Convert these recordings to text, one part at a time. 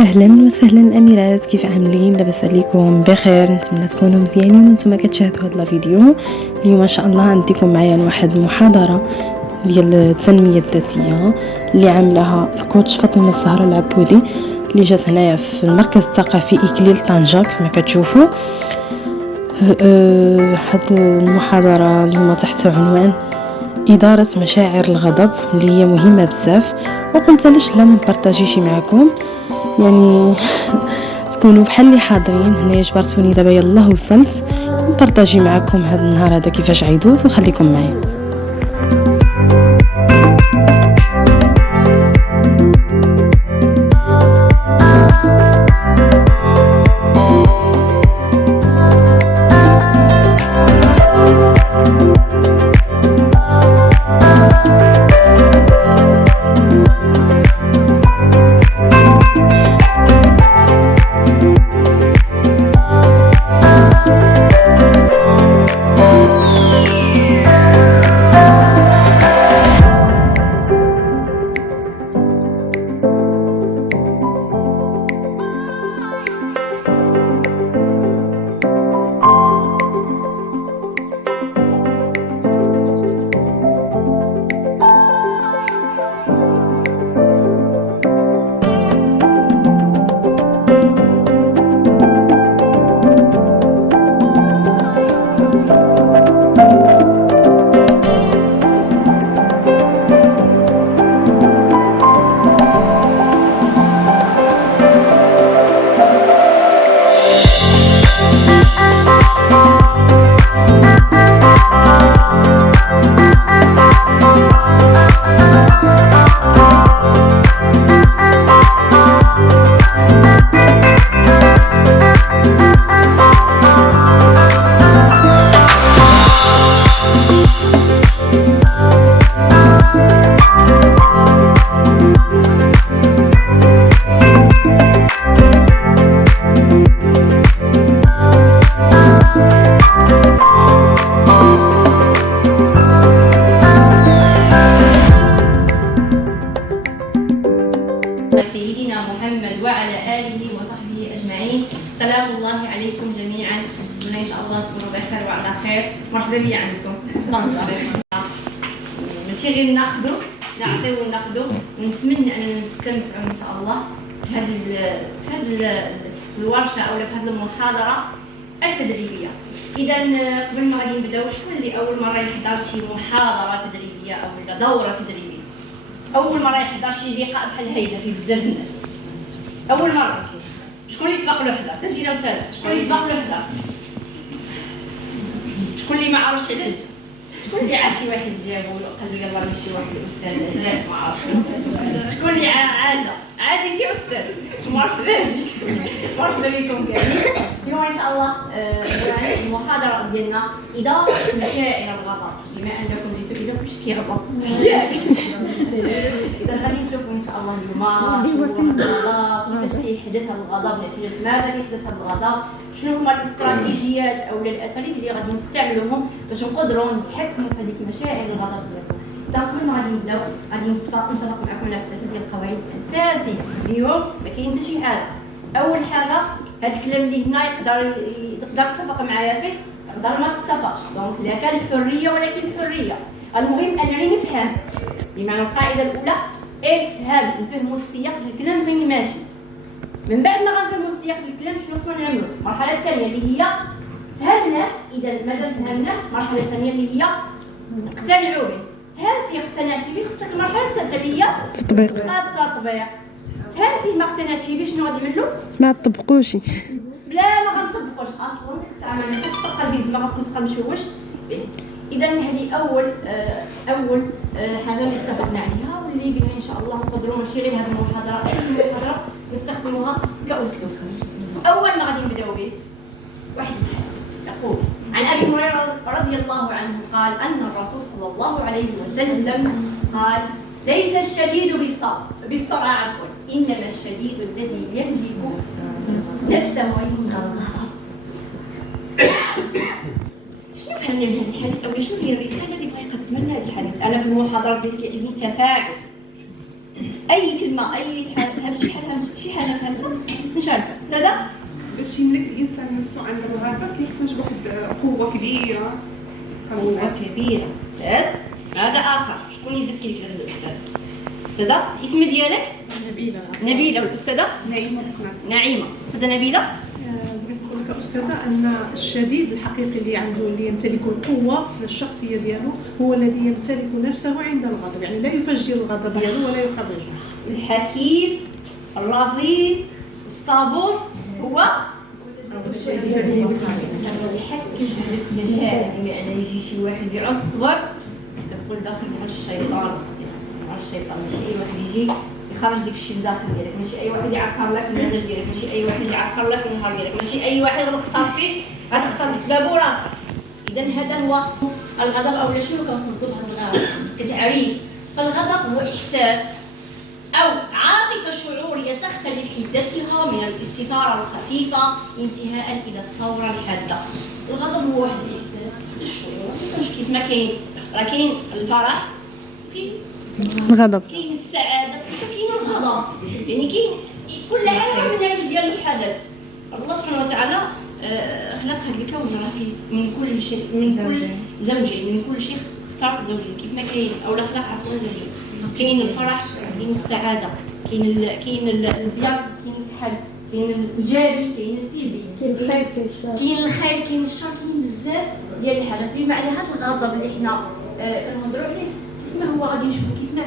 اهلا وسهلا اميرات، كيف عاملين؟ لاباس عليكم؟ بخير، نتمنى تكونوا مزيانين وانتم كتشاهدوا هذا الفيديو. اليوم ان شاء الله عندكم معايا واحد المحاضره ديال التنميه الذاتيه اللي عاملاها الكوتش فاطمه الزهراء العبودي، اللي جات هنايا في المركز الثقافي إكليل طنجة كما كتشوفوا. هاد المحاضره اليوم تحت عنوان إدارة مشاعر الغضب، اللي هي مهمة بزاف، وقلت علاش لا نبارطاجيشي معكم، يعني تكونوا بحال اللي حاضرين هنا. جبرتوني دابا يلاه وصلت نبارطاجي معكم هذا النهار هذا كيفاش عيدوز، وخليكم معايا. سيدنا محمد وعلى آله وصحبه أجمعين. سلام الله عليكم جميعا، إن شاء الله تكونوا بخير وعلى خير. مرحبا بي عندكم طنجة. ماشي غير ناخذوا نعطيو وناخذوا، ونتمنى أننا نستمتعوا إن شاء الله في هذه الورشة أو في هذه المحاضرة التدريبية. إذا قبل ما غادي نبداو، شكون اللي أول مرة يحضر شي محاضرة تدريبية أو دورة تدريبية؟ أول مرة يحضر شي لقاء بحال هيدا فيه بزاف الناس، أول مرة. شكون اللي سبق له حضر؟ تمشينا وسالة، شكون اللي سبق له حضر؟ شكون اللي ما عرفش علاش؟ شكون اللي عاش شي واحد جاب وقال لي يلاه ماشي واحد الأستاذ جات ما عرفتش؟ شكون اللي عاشتي أستاذ؟ مرحبا بك، مرحبا بكم كاملين. اليوم إن شاء الله المحاضرة ديالنا إدارة مشاعر الغضب، بما أنكم جيتوا إذا كلشي كيغضب ياك. إذا غادي نشوفوا إن شاء الله اليوم شنو هو الغضب، كيفاش كيحدث هذا الغضب، نتيجة ماذا كيحدث هذا الغضب، شنو هما الاستراتيجيات أو الأساليب اللي غادي نستعملوهم باش نقدروا نتحكموا في هذيك مشاعر الغضب ديالكم. إذا قبل ما غادي نبداو غادي نتفق معكم على 3 ديال القواعد الأساسية. اليوم ما كاين حتى شي حاجة. أول حاجة، هذا الكلام اللي هنا تقدر تتفق معايا فيه، تقدر ما تتفقش، دونك لا كان حرية ولكن حرية. المهم أنني نفهم، بمعنى القاعدة الأولى افهم، نفهموا السياق ديال الكلام فين ماشي. من بعد ما غنفهموا السياق ديال الكلام شنو خصنا نعملوا؟ المرحلة الثانية اللي هي فهمناه، إذا مادام فهمناه المرحلة الثانية اللي هي اقتنعوا به. فهمتي اقتنعتي به، خصك المرحلة الثالثة اللي هي التطبيق. فهمتي ما اقتنعتي به، شنو غادي نعملوا؟ ما تطبقوش. لا ما غنطبقوش اصلا، ديك الساعه ما غنبقاش تفكر به، ما غنبقى نشوش به. اذا هذه اول حاجه اللي اتفقنا عليها، واللي بها ان شاء الله نقدروا ماشي غير هذه المحاضره نستخدموها كاسلوب. اول ما غادي نبداو به واحد يقول عن ابي هريره رضي الله عنه قال ان الرسول صلى الله عليه وسلم قال: ليس الشديد بالسرعه انما الشديد الذي يملك نفسه عند الغضب. شنو فهمنا من هذا الحديث، او شنو هي الرساله اللي بغا يقدم لنا هذا الحديث؟ انا في المحاضرات ديالي كيعجبني التفاعل، اي كلمه اي حاجه شي حاجه فهمتها نشاركها استاذه. باش يملك الانسان نفسه عند الغضب كيحتاج واحد قوه كبيره. قوه كبيره ممتاز. هذا اخر شكون يزكي لك هذا الاستاذ؟ استاذه الاسم ديالك؟ نبيله. والاستاذه؟ نعيمه. استاذه نبيله؟ بغيت نقول لك استاذه ان الشديد الحقيقي اللي يمتلك القوه في الشخصيه ديالو هو الذي يمتلك نفسه عند الغضب، يعني لا يفجر الغضب ديالو ولا يخرجه. الحكيم الرزين الصبور هو يتحكم في المشاعر. يعني يجي شي واحد يعصبك كتقول داخل مع الشيطان، مع الشيطان ماشي اي واحد يجي يخرج ديك الشيء الداخل ديالك، ماشي اي واحد يعكر لك المزاج ديالك، ماشي اي واحد يعكر لك النهار ديالك، ماشي اي واحد غتخسر فيه غتخسر بسببه راسك. اذا هذا هو الغضب. اولا شنو كنقصدوا بهذا كتعريف؟ فالغضب هو احساس أو عاطفة شعورية تختلف حدتها من الاستثارة الخفيفة انتهاء إلى الثورة الحادة. الغضب هو واحد الإحساس الشعور، مش كيف ما كاين راه كاين الفرح كاين الغضب، كاين السعادة كاين الغضب، يعني كاين كل حاجة من هذه ديال الحاجات. الله سبحانه وتعالى خلق هذا الكون راه فيه من كل شيء، من كل زوجين، من كل شيء اختار زوجين كيف ما كاين أو لا خلق عشان زوجين. كاين الفرح، كاين السعاده، كاين الضياع، كاين الحل، كاين الايجابي، كاين السلبي، كاين الخير، كاين الخير، كاين الشر، كاين بزاف ديال الحاجات. بمعنى هذا الغضب اللي حنا كنهضروا عليه كيف ما هو غادي نشوفوا كيف ما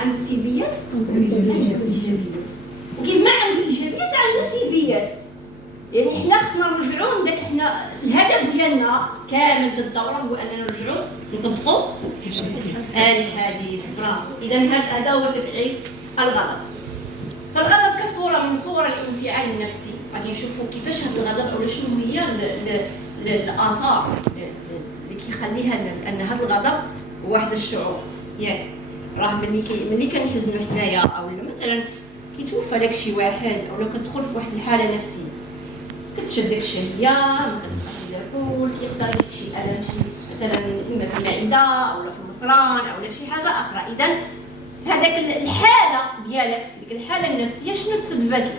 عنده سلبيات عنده ايجابيات، وكيف ما عنده ايجابيات عنده سلبيات. يعني حنا خصنا نرجعوا لذاك، حنا الهدف ديالنا كامل الدوره هو اننا نرجعوا نطبقوا الحديث. برافو. اذا هذا هو تعريف الغضب. فالغضب كصوره من صور الانفعال النفسي. غادي نشوفوا كيفاش هذا الغضب او شنو هي الاثار اللي كيخليها ان هذا الغضب واحد الشعور ياك. راه ملي كنحزنوا حنايا او مثلا كيتوفى لك شي واحد او كتدخل في واحد الحاله نفسيه كتشدك الشهيه، ما كتبقاش تاكل، كيقدر يجيك شي الم شي مثلا اما في المعده او في المصران او في شي حاجه اخرى. اذا هذاك الحاله ديالك ديك الحاله النفسيه شنو تسببت؟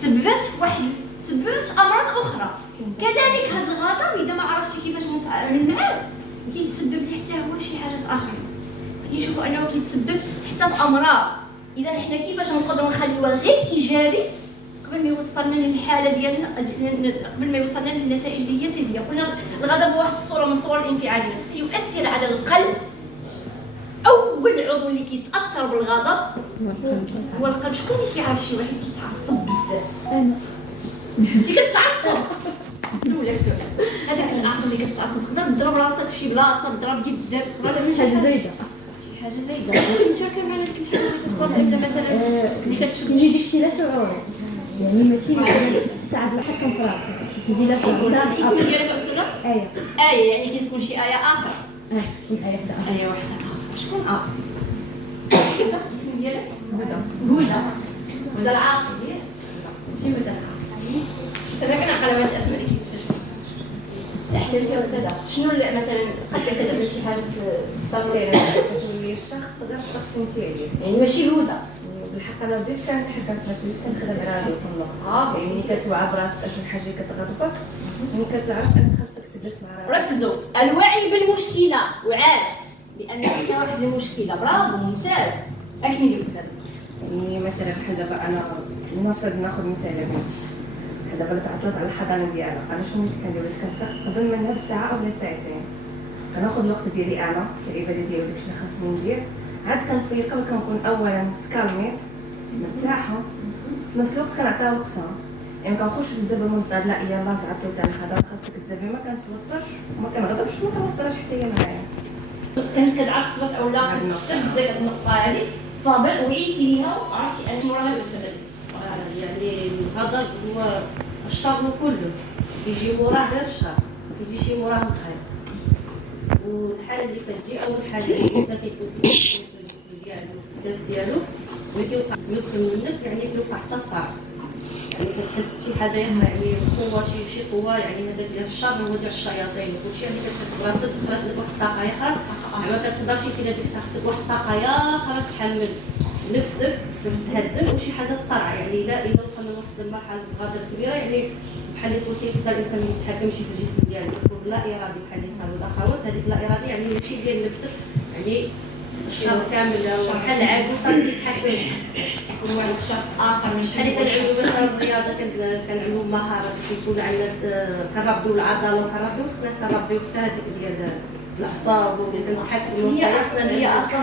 تسببت في واحد تسببت في امراض اخرى. كذلك هذا الغضب اذا ما عرفتي كيفاش نتعامل معاه كيتسبب لي حتى هو في شي حاجات اخرى. غادي نشوفوا انه كيتسبب حتى في امراض. اذا حنا كيفاش نقدروا نخليوه غير ايجابي قبل ما يوصلنا للحاله ديالنا، قبل ما يوصلنا للنتائج اللي هي سلبيه. قلنا الغضب هو واحد الصوره من صور الانفعال النفسي يؤثر على القلب. اول عضو اللي كيتاثر بالغضب هو القلب. شكون اللي كيعرف شي واحد كيتعصب بزاف؟ انا. انت كتعصب؟ نسولك سؤال، هذاك العصب اللي كتعصب تقدر تضرب راسك في شي بلاصه، تضرب يدك، تقدر شي حاجه زايده، شي حاجه زايده كنت كامل هذيك الحاجه تقدر ولا مثلا اللي كتشوف داكشي لا شعوري، يعني ماشي ساعات نحكم في راسي كيجي لا شعور. الاسم ديالك استاذه؟ آية، يعني كتكون شي آية آخر. تكون آية واحدة. آية واحدة آخر. شكون الاسم ديالك؟ هدى العاقل ياك؟ ماشي هدى العاقل. أستاذة كنعقل على هاد الأسماء اللي كيتسجلوا. أحسنتي يا أستاذة. شنو مثلا قد كتعمل شي حاجة ضرورية كتولي الشخص غير الشخص نتاعي، يعني ماشي هدى. بالحق انا بديت كنتحدث في الفلوس كنخدم على هذا النقطه. يعني كتوعى براسك اشنو الحاجه اللي كتغضبك، يعني كتعرف انك خاصك تجلس مع راسك. ركزوا، الوعي بالمشكله وعات لان كاينه واحد المشكله. برافو ممتاز. اكمل يا استاذ. يعني مثلا بحال دابا انا نفرض ناخذ مثال على بنتي، بحال دابا تعطلت على الحضانه ديالها، انا شنو اللي كندير؟ كنفيق قبل منها بساعه اولا ساعتين، كناخذ الوقت ديالي انا في العباده ديالي وداكشي اللي خاصني ندير، عاد كنفيقها وكنكون اولا تكالميت مرتاحه، في نفس الوقت كنعطيها وقتها. يعني كنخش بزاف بالمنطق لا يلاه تعطلت على الحضانه خاصك تزابي، ما كنتوترش وما كنغضبش وما كنوترش حتى هي معايا. كانت كتعصبك او لا كتستفزك هاد النقطه هذه صابر وعيتي ليها وعرفتي انت وراها الاستاذه. يعني الغضب هو الشر كله يجي وراه غير الشر، يجي شي وراه الخير. والحاله اللي كتجي اول حاجه الانسان كيكون في الجسم ديالو الكاس ديالو وكيوقع يدخل منك، يعني كيوقع حتى الصرع، يعني كتحس بشي حاجه يعني قوه شي قوه، يعني هذا ديال الشر هو ديال الشياطين وكلشي. يعني كتحس براسك دخلت لك واحد الطاقه اخرى ما كتقدرش تيلا ديك الساعه، خصك واحد الطاقه اخرى تحمل نفسك باش تهدم وشي حاجه تصارع. يعني اذا وصلنا لواحد المرحله الغدر كبيره، يعني بحال اللي قلتي يقدر الانسان ما يتحكمش في الجسم ديالو، تكون لا ارادي بحال اللي قالوا الاخوات. هذيك لا ارادي يعني الشيء ديال نفسك، يعني الشهر كامل بحال العادي صافي يتحكم يكون واحد الشخص اخر. مش بحال اللي كنعملوا مثلا الرياضه كنعملوا مهارات كيكون عندنا كنربيو العضله وكنربيو خصنا تربيو حتى هذيك ديال الاعصاب وكنتحكموا هي اصلا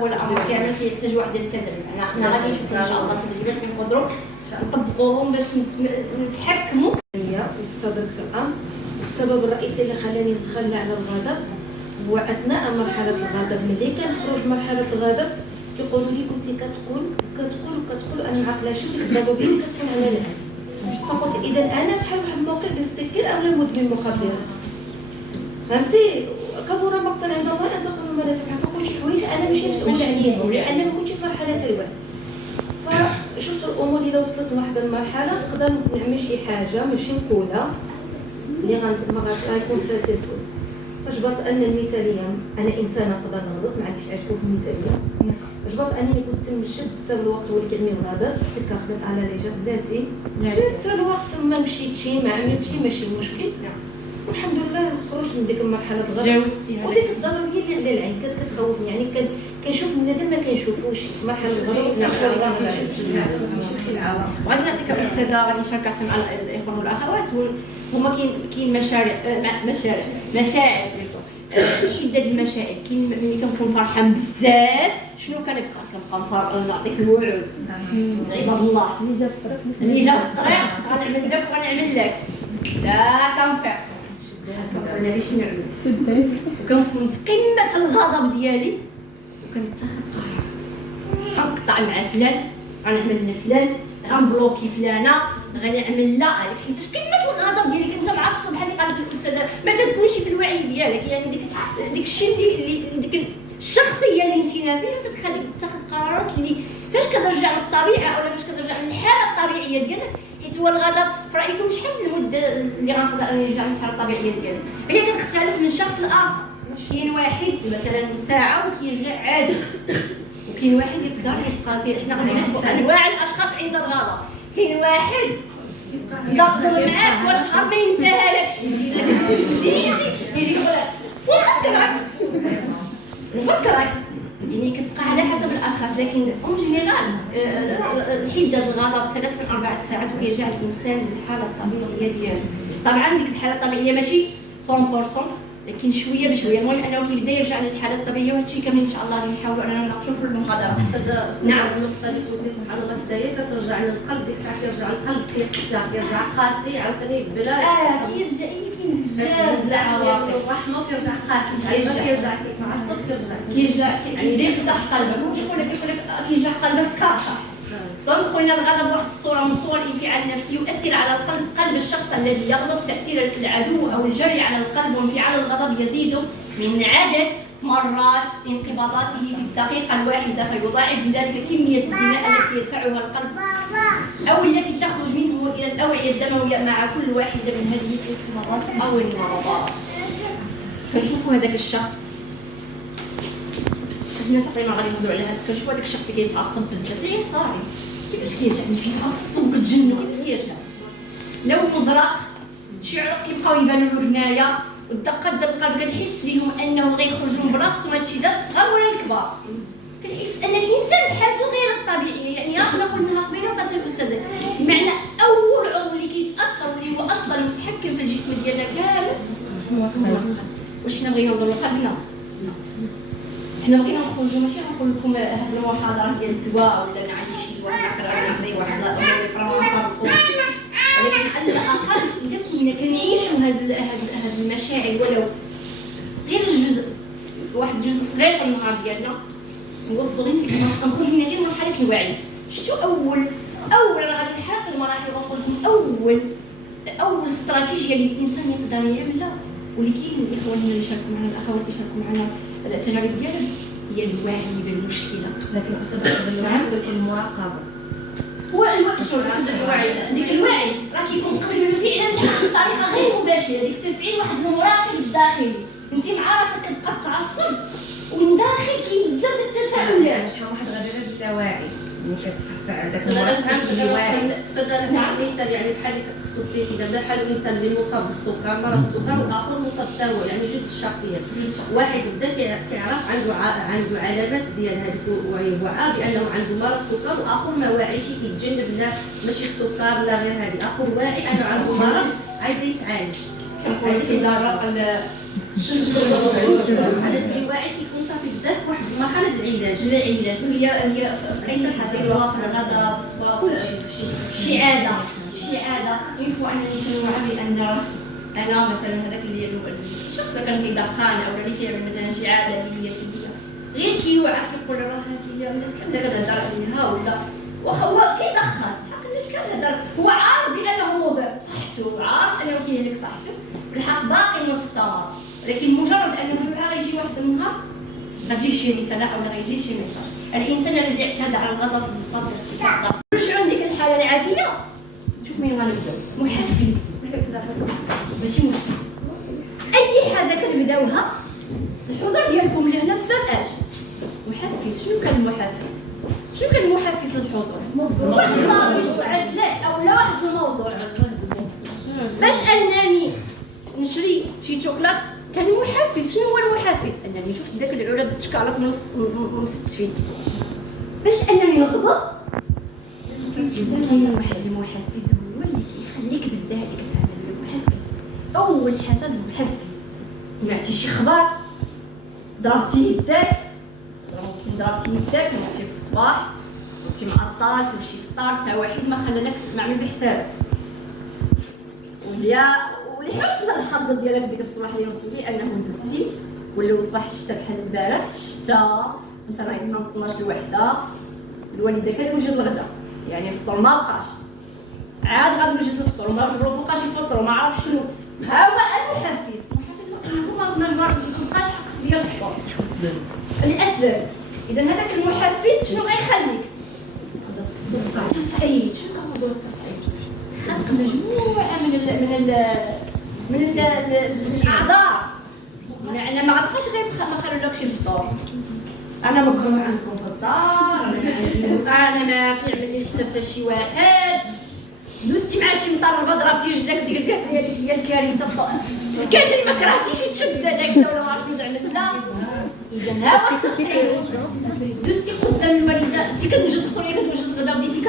هو الامر كامل كيحتاج واحد التدريب. حنا غادي نشوفوا ان شاء الله تدريبات نقدروا نطبقوهم باش نتحكموا. واستدرك في الامر. السبب الرئيسي اللي خلاني نتخلى على الغضب هو اثناء مرحله الغضب. ملي كنخرج مرحله الغضب كيقولوا لي كنتي كتقول انا ما عقلاش الضربه ديالي كتكون على الهد. فقلت اذا انا بحال واحد الموقع للسكر او مدمن مخدرات، فهمتي؟ كبر مقتا عند الله ان تقولوا ما لا تفعلوا. كل شي حوايج انا ماشي مسؤوله عليهم لان ما كنتش في مرحله الوعي. فشفت الامور اذا وصلت لواحد المرحله نقدر نعمل شي حاجه ماشي نقولها اللي غيكون فاتت الكل. فجبرت ان المثاليه انا انسانه نقدر نغلط، ما عنديش عشق في المثاليه. جبرت انني كنت تمشيت حتى الوقت هو اللي كيعني الغدر، كنت كنخدم على الايجاب الذاتي حتى الوقت ما مشيتش ما عملتش ماشي مشكل. والحمد لله خرجت من ديك المرحله الغضب تجاوزتيها. وليت الضربه هي اللي على العين كانت كتخوفني. يعني كنشوف الندم ما كنشوفوش مرحله الغضب. وغادي نعطيك استاذه غادي نشارك مع الاخوان والاخوات. هما كاين مشاعر حدة المشاعر. كاين ملي كنكون فرحان بزاف شنو كنبقى نعطيك الوعود عباد الله اللي جا في الطريق غنعمل لك وغنعمل لك لا كنفيق انا ليش نعمل وكنكون في قمه الغضب ديالي وكنتخذ قرارات. غنقطع مع فلان، غنعمل لفلان، غنبلوكي فلانه، غنعمل لا هذيك حيتاش قمه الغضب ديالك انت معصب بحال اللي قالت الاستاذه. ما كتكونش في الوعي ديالك، يعني ديك الشيء اللي ديك الشخصيه اللي انت فيها كتخليك تتخذ قرارات اللي فاش كترجع للطبيعه ولا فاش كترجع للحاله الطبيعيه ديالك. حيت هو الغضب في رايكم شحال من المده اللي غنقدر نرجع للحاله الطبيعيه ديالي؟ هي كتختلف من شخص لاخر. كاين واحد مثلا ساعه وكيرجع عادي، وكاين واحد يقدر يبقى. حنا غادي نشوفوا انواع الاشخاص عند الغضب. كاين واحد يضرب معاك واش ما ينساهالكش، يدير لك زيتي يجي يقول نفكرك يعني كتبقى على حسب الاشخاص. لكن اون جينيرال حده الغضب 3 ل 4 ساعات وكيرجع الانسان للحاله الطبيعيه ديالو. طبعا ديك الحاله الطبيعيه ماشي 100%، لكن شويه بشويه. المهم انه كيبدا يرجع للحاله الطبيعيه. وهذا الشيء كامل ان شاء الله غادي نحاولوا اننا نناقشوا في المحاضره. نعم النقطه اللي قلتي سبحان الله حتى هي كترجع للقلب. ديك الساعه كيرجع القلب كيقسى كيرجع قاسي عاوتاني بلا كيرجع كاين بزاف زعما الرحمه وكيرجع قاسي كيرجع كيتعصب كيرجع كيدير بصح قلبك. هو كيقول لك كيرجع قلبك كاسر. دونك قلنا الغضب واحد الصوره من صور الانفعال النفسي يؤثر على القلب. قلب الشخص الذي يغضب تاثير العدو او الجري على القلب. وانفعال الغضب يزيد من عدد مرات انقباضاته في الدقيقه الواحده، فيضاعف بذلك كميه الدماء التي يدفعها القلب او التي تخرج منه الى الاوعيه الدمويه مع كل واحده من هذه الانقباضات او النبضات. كنشوفوا هذاك الشخص حنا تقريبا غادي نهضروا على هذا. كنشوفوا هذاك الشخص اللي كيتعصب بزاف ليه صافي كيفاش كيرجع ملي كيتعصب وكتجنوا كيفاش كيرجع. لو مزرق شي عروق كيبقاو يبانوا له هنايا والدقات ديال القلب كتحس بهم انه غيخرجوا من براسهم. هادشي لا الصغار ولا الكبار. كتحس ان الانسان حالته غير الطبيعيه. يعني احنا قلناها قبيله قالت الاستاذه بمعنى اول عضو اللي كيتاثر واللي هو اصلا متحكم في الجسم ديالنا كامل هو القلب. واش حنا بغينا نضروا القلب؟ لا حنا بغينا نخرجوا ماشي غنقول لكم هاد المحاضره ديال الدواء ولا انا عندي شي دواء نقرا نعطي واحد لا يقرا ونصرفو. ولكن على الاقل اذا كنا كنعيشوا هاد المشاعر ولو غير الجزء واحد الجزء صغير في النهار ديالنا نوصلوا غير نخرج من غير مرحله الوعي. شفتوا اول انا غادي نحرق المراحل ونقول لكم اول استراتيجيه اللي الانسان يقدر يعملها واللي كاين الاخوان اللي شاركوا معنا الاخوات اللي شاركوا معنا التجارب ديالهم هي الوعي بالمشكله. لكن استاذ المراقبه هو الوعي ديك الوعي راه كيكون قبل منه فعلا بطريقه غير مباشره. ديك تفعيل واحد المراقب الداخلي. انت مع راسك كتبقى تعصب ومن داخل كاين بزاف ديال التساؤلات. شحال واحد غادي اللاواعي ملي كتفكر عندك انا المرض فهمت كتولي واعي. انا مثال يعني بحال اللي قصدتي دابا بحال الانسان اللي مصاب بالسكر مرض السكر واخر مصاب حتى هو يعني جوج الشخصيات واحد بدا كيعرف عنده علامات ديال هذيك الوعي بانه عنده مرض السكر واخر ما واعيش كيتجنب لا ماشي السكر لا غير هذه اخر واعي انه عنده مرض عايز يتعالج هذاك هذاك اللي واعي كيكون صافي بدا في واحد مرحله العلاج هي في اي حاجه سواء في الغضب سواء في شي عاده ينفع انني نكون واعي بان انا مثلا هذاك اللي الشخص اللي كان كيدخن او اللي كيعمل مثلا شي عاده اللي هي سلبيه غير كيوعى كيقول راه هذه الناس كامله كتهضر عليها ولا واخا هو كيدخن حق الناس كامله كتهضر هو عارف بانه مضر بصحته عارف انه كيهلك صحته بالحق باقي مستمر لكن مجرد انه يوعى غيجي واحد النهار غتجي شي مساله او غيجي شي مساله الانسان الذي اعتاد على الغضب بالصبر ارتفاع الضغط نرجعوا لديك الحاله العاديه شوف مين غنبداو محفز ماشي مشكل اي حاجه كنبداوها الحضور ديالكم لهنا بسبب اش محفز شنو كان المحفز شنو كان المحفز للحضور واحد لافيش بعد لا او لا واحد الموضوع باش انني نشري شي شوكولات كان المحفز شنو هو المحفز انني شفت داك العلب تشكالات مستفين باش انني نغضب كاين واحد المحفز هو اللي كيخليك تبدا هذيك العمليه المحفز اول حاجه المحفز سمعتي شي خبر ضربتي يدك ممكن ضربتي يدك كنتي في الصباح كنتي معطل كلشي في الدار حتى واحد ما خلالك معمل بحسابك ولحسن الحظ ديالك ديك الصباح اللي نوضتي انه دزتي ولا صباح الشتا بحال البارح الشتا انت راهي تنوض 12 الوحده الوالده كتوجد الغدا يعني الفطور ما بقاش عاد غادي نوجد الفطور وما فوقاش الفطور وما عرف شنو ها هو المحفز هو ما بقاش حق ديال الفطور الاسباب اذا هذاك المحفز شنو غيخليك تصعيد شنو كنقولوا التصعيد خلق مجموعه من الاعذار انا ما عرفاش غير ما خلولكش الفطور انا مكروه عندكم في الدار انا ما كيعمل لي حساب حتى شي واحد دوزتي مع شي مطربه ضربتي رجلك ديك الكاتريه هي الكارثه الكاتريه ما كرهتيش تشد هذاك ولا ما عرفت شنو تعمل لا اذا ها هو التصعيد دوزتي قدام الوالده انت كتوجد الفطور كتوجد الغدا بديتي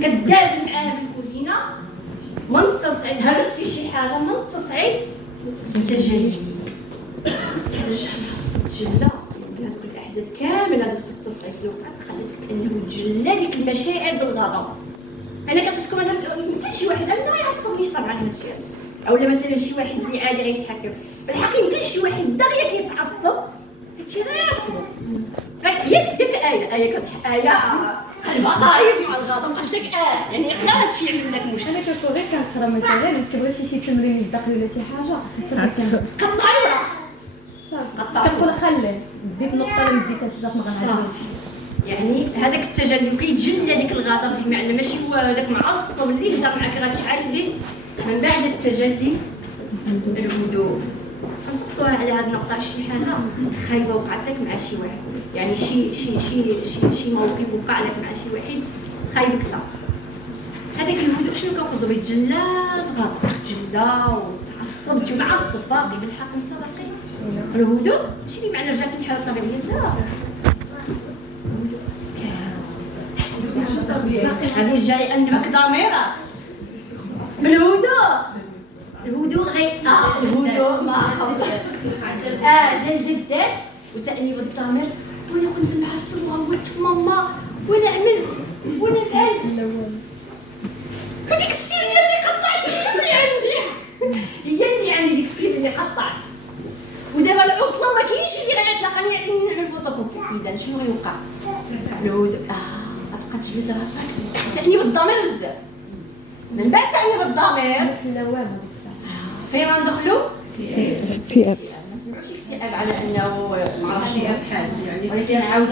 كدافع معاها في الكوزينه من التصعيد هرستي شي حاجه من التصعيد انت جاي ترجع محصب تجلى هذوك الاحداث كامله هذوك التصعيد اللي وقعت خلاتك بانه تجلى ديك المشاعر بالغضب انا كنقول لكم هذا يمكن شي واحد انا ما يعصبنيش طبعا هذا الشيء اولا مثلا شي واحد اللي عادي غيتحكم بالحق يمكن شي واحد دغيا كيتعصب هادشي لا يعصبو ياك آية قلبها طايب مع الغضب بقاش داك يعني يقدر هادشي يعمل لك مشكل. انا كنكون غير كنقرا مثلا كبغيتي شي تمرين يدق ولا شي حاجه كطايره صافي كنقول خليه ديت النقطه اللي ديتها شي صافي ما غنعاودش يعني هذاك التجلي كيتجلى ديك الغضب بمعنى ماشي هو هذاك معصب اللي هضر معاك غتشعل فيه من بعد التجلي الهدوء. نصبروا على هذه النقطه شي حاجه خايبه وقعت لك مع شي واحد يعني شي موقف وقع لك مع شي واحد خايبك انت هذاك الهدوء شنو كنقصدوا به جلا الغضب جلا وتعصبتي ومعصب باقي بالحق انت باقي الهدوء ماشي بمعنى رجعتي بحال الطبيعيه لا هذه جاي انك ضميرك الهدوء غير الهدوء ما جلد الذات وتأنيب الضمير وانا كنت معصب وغوت في ماما وانا عملت وانا فعلت وديك السيريه اللي قطعت هي اللي عندي ديك السيريه اللي قطعت ودابا العطله ما كاينش اللي غيتلاقاني يعطيني نعمل فوتوكوبي اذا شنو غيوقع الهدوء غتبقى تجلد راسك تأنيب الضمير بزاف من بعد تأنيب الضمير نفس اللوامه فين غندخلوا اكتئاب ما سمعوش اكتئاب على انه ما عرفتش بحال يعني ولكن نعاود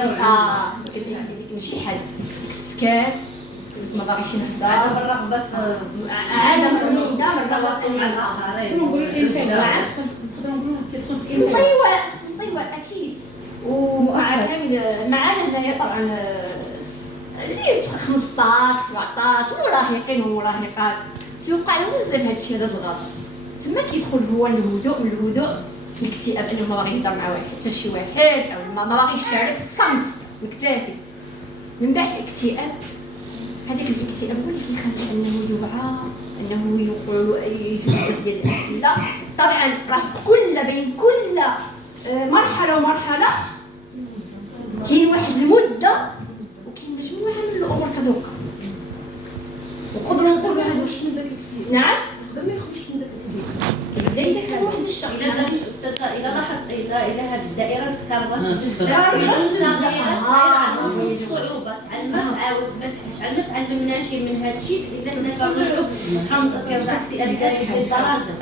ماشي حل السكات ما باغيش نهضر عدم الرغبه في عدم التواصل مع الاخرين انطيوة اكيد ومع كامل معانا هنايا طبعا اللي 15 17 مراهقين ومراهقات كيوقع لهم بزاف هادشي هذا الغضب. تما كيدخل هو الهدوء، من الهدوء الاكتئاب، انه ما باغي يهضر مع واحد حتى شي واحد، او ما باغي يشارك، الصمت مكتفي. من بعد الاكتئاب، هذاك الاكتئاب هو اللي كيخلي انه يوعى، انه يقول اي جزء ديال الاسئله. طبعا راه في بين كل مرحله ومرحله كاين واحد المده وكاين مجموعه من الامور كتوقع. وقدروا نقولوا هذا واش من داك الاكتئاب. نعم قبل ما يخرج من داك الاكتئاب كيبدا يتكلم واحد الشخص. اذا لاحظت اذا هذه الدائره تكررت بزاف بدون تغييرات عنده صعوبه، شحال ما تعلمنا شي من هذا الشيء اذا كنا كنرجعوا حنظر كيرجع اكتئاب زايد الدرجات.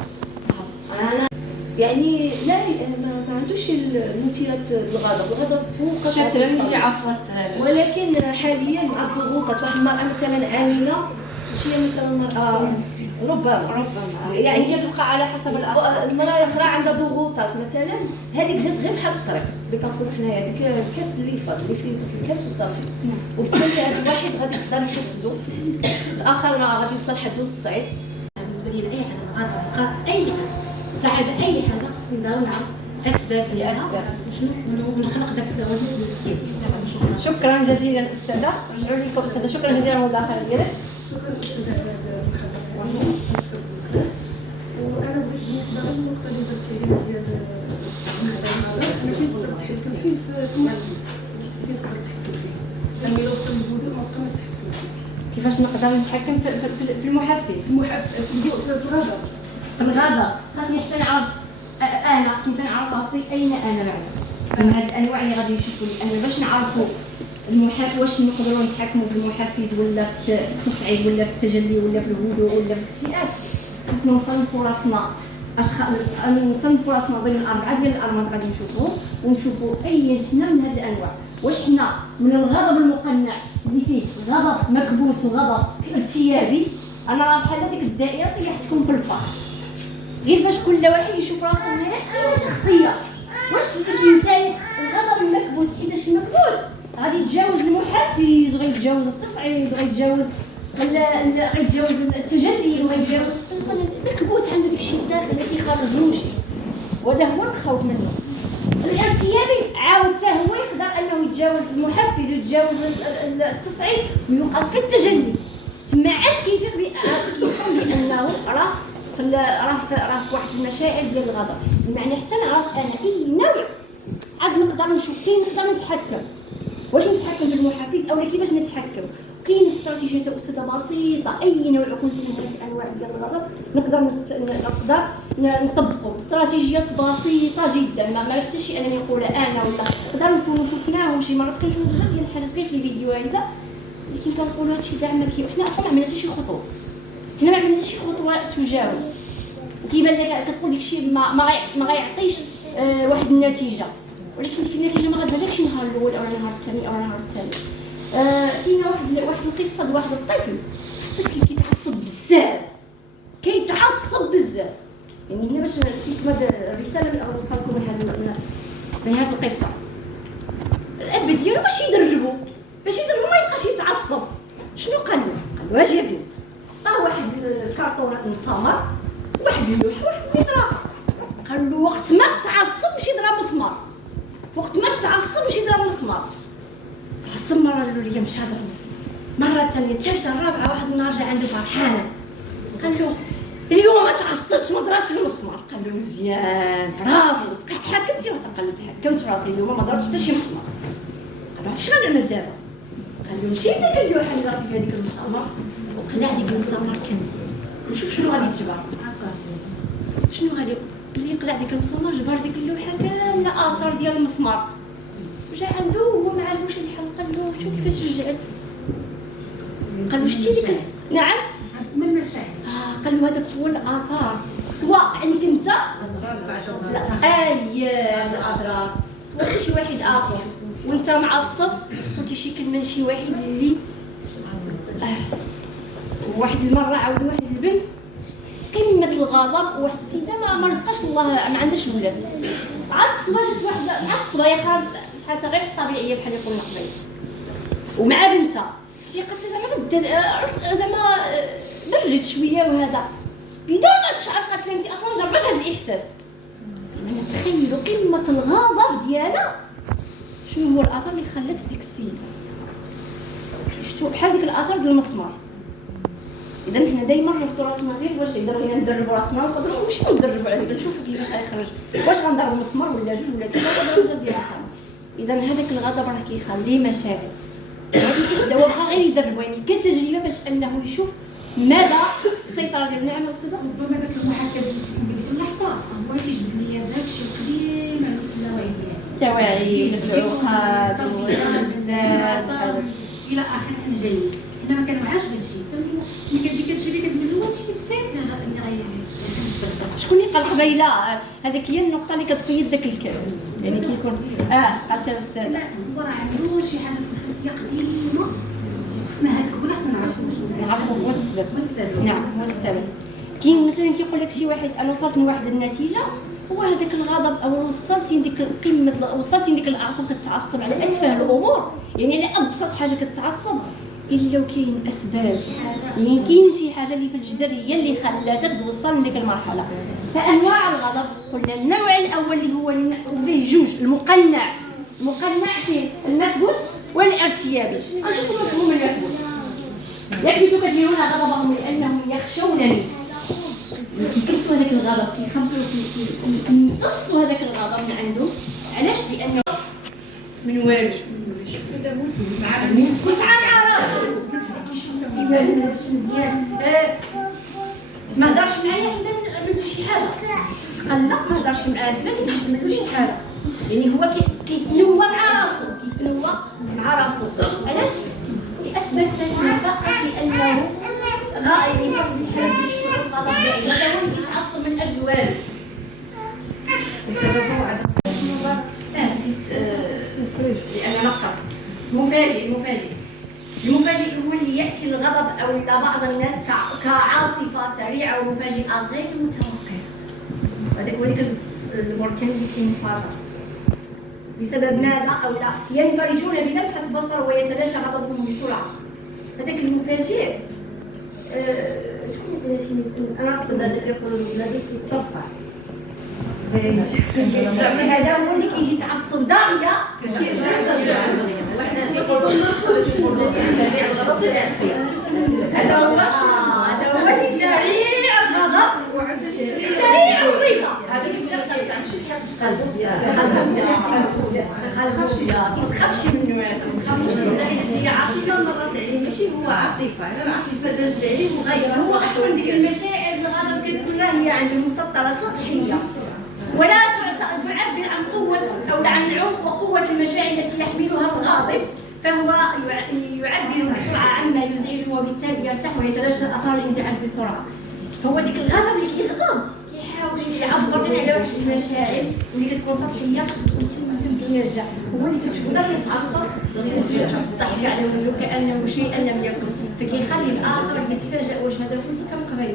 يعني لا ما عندوش المثيرات الغضب فوق شترمجي عصفر، ولكن حاليا مع الضغوطات واحد المرأة مثلا عاملة ماشي مثلا مرأة ربما يعني كتبقى على حسب الاشخاص. المرأة اخرى عندها ضغوطات مثلا، هذيك جات غير بحال الطريق اللي كنقولوا حنايا هذيك الكاس اللي فات اللي فيه الكاس وصافي، وبالتالي هذا الواحد غادي يقدر يحفزو، الاخر غادي يوصل حدود الصعيد. بالنسبه لي اي حاجه غنبقى اي السعاده اي حاجه خصني ضروري نعرف الاسباب ونخلق داك التوازن في النفسيه. شكرا جزيلا استاذه. نرجعوا لكم استاذه، شكرا جزيلا على المداخله ديالك. شكرا استاذه على هذا المحاضره وانا بغيت بالنسبه للنقطه اللي درتي ديال بالنسبه للغضب انا كنت نتحكم فيه في المحفز، كيف نقدر نتحكم فيه لما يوصل للهدوء ما نبقى نتحكم فيه. كيفاش نقدر نتحكم في المحفز في الغضب؟ خاصني حتى نعرف انا، خاصني نعرف راسي اين انا بعدا من هاد الانواع اللي غادي يشوفوني انا، باش نعرفوا المحفز واش نقدروا نتحكموا في المحفز ولا في التصعيد ولا في التجلي ولا في الهدوء ولا في الاكتئاب. خاصنا نصنفوا راسنا نصنفوا راسنا بين الاربعه ديال الانماط غادي نشوفوهم، ونشوفوا اي حنا من هاد الانواع. واش حنا من الغضب المقنع اللي فيه غضب مكبوت وغضب ارتيابي، انا راه بحال ديك الدائره اللي حتكون في الفرق، غير باش كل واحد يشوف راسو هنا اي شخصيه. واش اللي كيمتلك الغضب المكبوت، حيت المكبوت غادي يتجاوز المحفز وغيتجاوز التصعيد وغيتجاوز غيتجاوز التجلي وغيتجاوز المكبوت، عنده داكشي الداخل اللي كيخرجوش، وهذا هو الخوف منه. الارتيابي عاود حتى هو يقدر انه يتجاوز المحفز ويتجاوز التصعيد ويوقف في التجلي. تما عاد كيفيق بانه راه في واحد المشاعر ديال الغضب. بمعنى حتى نعرف انا اي نوع عاد نقدر نشوف كاين نقدر نتحكم. واش نتحكم في المحفز او كيفاش نتحكم؟ كاين استراتيجيات استاذه بسيطه، اي نوع كنت من هذه الانواع ديال الغضب نقدر نطبقوا استراتيجيات بسيطه جدا، ما محتاجش شي انني نقولها انا ولا نقدر نكونوا شفناهم شي مرات. كنشوفوا بزاف ديال الحاجات غير في الفيديو هذا، ولكن كنقولوا هادشي كاع ما حنا اصلا ما عملنا حتى شي خطوه، حنا ما عملنا حتى شي خطوه تجاوب، وكيبان لك كتقول ديك الشيء ما غيعطيش واحد النتيجه، ولكن ديك النتيجه ما غاديرلكش النهار الاول او النهار الثاني او النهار الثالث. كاينه واحد القصه د واحد الطفل كيتعصب بزاف، يعني هنا باش نكمل الرساله اللي نوصلكم من هذه القصه. الاب ديالو باش يدربو ما يبقاش يتعصب، شنو قال له اجي ابني، عطاه واحد الكرتونه مسامر واحد اللوحه واحد المطرقه، قال له وقت ما تعصب مشي ضرب مسمار، وقت ما تعصب مشي ضرب مسمار. تعصب مره الاولى مشى ضرب مسمار، مره ثانيه الثالثه الرابعه، واحد النهار جا عنده فرحان قال له اليوم ما تعصبش ما ضربتش المسمار. قال له مزيان برافو، تحكمتي راسك؟ قال له تحكمت في راسي اليوم ما ضربت حتى شي مسمار. قال له اش غنعمل دابا؟ قال له مشي ديك اللوحه اللي درتي فيها ديك المسامر وقلع ديك المسامر كامل ونشوف شنو غادي تجبر. شنو غادي اللي يقلع ديك المسامر؟ جبر ديك اللوحه كامله اثار ديال المسمار، جا عنده وهو ما عارفوش الحل. قال له شوف كيفاش رجعت. قال له شتي ديك نعم من المشاعر قال له هذاك هو الاثار، سواء عليك انت لا الاضرار، سواء شي واحد اخر وانت معصب قلتي شي كلمه لشي واحد اللي واحد المره عاود واحد البنت قمه الغضب، وواحد السيده ما رزقاش الله ما عندهاش ولاد، عصبه جات واحده معصبه يا خالد حتى غير الطبيعيه بحال يقولوا قبيله، ومع بنتها شتي قالت لي زعما زعما برد شويه وهذا بدون ما تشعر. قالت لي انت اصلا ما جربتش هذا الاحساس. انا تخيلوا قمه الغضب ديالها شنو هو الاثر اللي خلات في ديك السيده. شفتوا بحال ديك الاثر ديال المسمار. اذا حنا دائما نحطوا راسنا غير واش اذا بغينا ندربوا راسنا نقدروا نمشيو ندربوا على هذيك نشوفوا كيفاش غيخرج، واش غنضرب مسمار ولا جوج ولا ثلاثه ولا بزاف ديال المسامير. اذا هذاك الغضب راه كيخلي مشاعر. هذه إحدى هو بغا غير يدربوا يعني كتجربه باش انه يشوف مدى السيطره ديال النعمه وسدى. ربما داك المحاكاه اللي تكون ديك اللحظه هو تيجبد ليا داكشي القديم على اللاوعي ديالي، التوعي العقاد وبزاف حاجات الى اخر انا جاي. حنا ما كنوعاش بهادشي حتى ملي كتجي كتجري كتقول هو هادشي بسيط اللي غيتصدق. شكون اللي قال قبيله هذيك هي النقطه اللي كتفيض داك الكاس يعني كيكون قالت له استاذ لا هو راه عنده شي حاجه في الخلفيه قديمه خصنا هذاك ولا خصنا نعرفوا هو السبب. والسبب. نعم هو السبب. كاين مثلا كيقول لك شي واحد انا وصلت لواحد النتيجه هو هذاك الغضب او وصلتي لديك قمه وصلتي لديك الاعصاب كتعصب على اتفه الامور يعني على ابسط حاجه كتعصب الا لو كاين اسباب يعني كاين شي حاجه اللي في الجدر هي اللي خلاتك توصل لديك المرحله. فانواع الغضب قلنا النوع الاول اللي هو فيه جوج المقنع فيه المكبوت والارتيابي. نشوفوا مفهوم المكبوت. يكبتوا كثيرون غضبهم لانهم يخشون منه. كيكبتوا هذاك الغضب كيخبروا كيمتصوا هذاك الغضب من عنده. علاش؟ لانه من والو وسعان على راسو كيشوف كيبان مزيان ما هضرش معايا الا عملتو شي حاجه تقلق ما هضرش معاه فلان باش عملتو شي حاجه يعني هو كيتنوى مع راسو علاش؟ لاسباب ثانيه فقط لانه غائب فقد الحاله ديال الشعور الغضب ديالو هذا هو اللي كيتعصب من اجل والو وسببه عدم زيت لأن نقصت. المفاجئ هو اللي يأتي الغضب أو بعض الناس كعاصفة سريعة ومفاجئة غير متوقعة. هذاك هو ديك البركان اللي كينفجر. بسبب ماذا أو لا ينفرجون بلمحة بصر ويتلاشى غضبهم بسرعة. هذاك المفاجئ شكون يقول شي أنا أقصد هذاك اللي يقولوا الولاد يتصفح. هذا هو اللي كيجي يتعصب داغيه هذا هو اللي سريع الغضب سريع الرضا. هذيك الشيء عندش ما تخافش منه هي عاصفه مرات عليه ماشي هو عاصفه غير عاصفه دازت عليه وغير هو اصلا ديك المشاعر الغضب كتكون هي عنده مسطره سطحيه ولا تعبر عن قوة أو عن عمق وقوة المشاعر التي يحملها الغاضب. فهو يعبر بسرعة عما يزعجه وبالتالي يرتاح ويتلاشى آثار الانزعاج بسرعة. هو ديك الغضب اللي كيغضب كيحاول يعبر على واحد المشاعر واللي كتكون سطحية وتم كيرجع هو اللي كتشوف دغيا يتعصب وتشوف الضحك على وجهه كأنه شيئا لم يكن فكيخلي الآخر يتفاجأ واش هذا كنت كم قبيل.